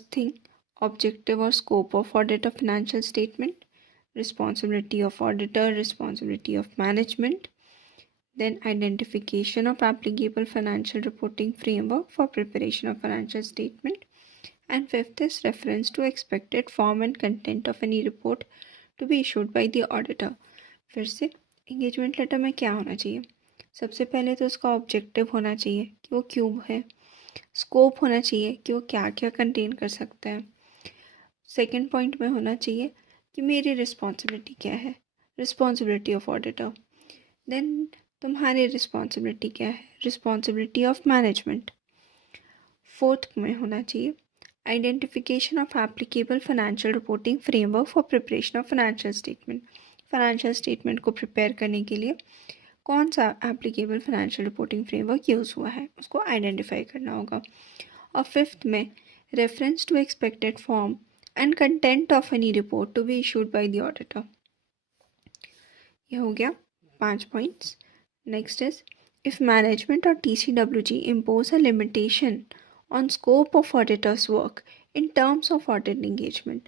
thing, objective or scope of audit of financial statement, responsibility of auditor, responsibility of management, then identification of applicable financial reporting framework for preparation of financial statement, and fifth is reference to expected form and content of any report to be issued by the auditor. फिर से engagement letter में क्या होना चाहिए? सबसे पहले तो उसका ऑब्जेक्टिव होना चाहिए कि वो क्यों है, स्कोप होना चाहिए कि वो क्या क्या कंटेन कर सकता है, सेकंड पॉइंट में होना चाहिए कि मेरी रिस्पॉन्सिबिलिटी क्या है, रिस्पॉन्सिबिलिटी ऑफ ऑडिटर, देन तुम्हारी रिस्पॉन्सिबिलिटी क्या है, रिस्पॉन्सिबिलिटी ऑफ मैनेजमेंट, फोर्थ में होना चाहिए identification of applicable financial reporting framework for preparation of financial statement, financial statement को प्रिपेयर करने के लिए कौन सा applicable financial reporting framework use हुआ है उसको आइडेंटिफाई करना होगा। और फिफ्थ में reference to expected form and content of any report to be issued by the auditor. ये हो गया 5 points. Next is if management और TCWG impose a limitation on scope of auditor's work in terms of audit engagement.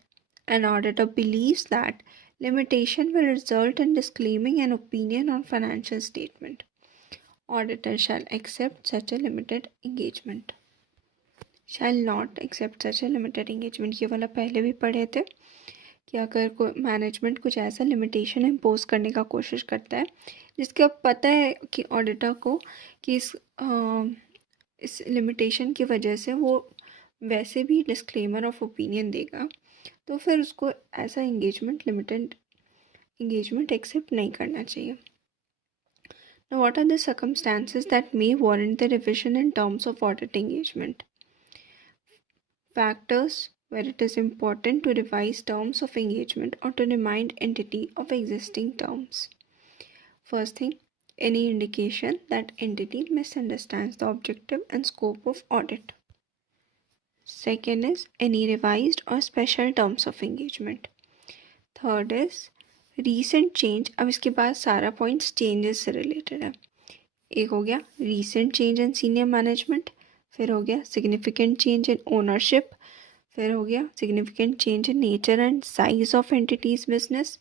An auditor believes that limitation will result in disclaiming an opinion on financial statement. Auditor shall accept such a limited engagement. Shall not accept such a limited engagement. ये वाला पहले भी पढ़े थे कि अगर कोई management कुछ ऐसा लिमिटेशन इम्पोज करने का कोशिश करता है जिसका पता है कि ऑडिटर को कि इस लिमिटेशन की वजह से वो वैसे भी डिस्क्लेमर ऑफ ओपिनियन देगा, तो फिर उसको ऐसा लिमिटेड engagement एक्सेप्ट नहीं करना चाहिए। Now, what are the circumstances that may warrant the revision in terms of audit engagement? Factors where it is important to revise terms of engagement or to remind entity of existing terms. First thing, any indication that entity misunderstands the objective and scope of audit. Second is any revised or special terms of engagement. Third is recent change. अब इसके बाद सारा points changes से related है। एक हो गया recent change in senior management, फिर हो गया significant change in ownership, फिर हो गया significant change in nature and size of entity's business,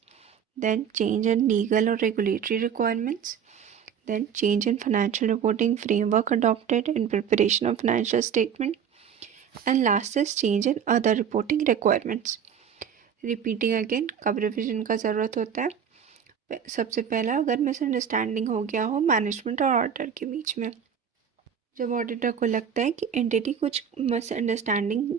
then change in legal or regulatory requirements, then change in financial reporting framework adopted in preparation of financial statement, and last is change in other reporting requirements. Repeating again, कब revision का ज़रूरत होता है? सबसे पहला अगर misunderstanding हो गया हो मैनेजमेंट और ऑडिटर के बीच में, जब ऑडिटर को लगता है कि एंटिटी कुछ मिसअंडरस्टैंडिंग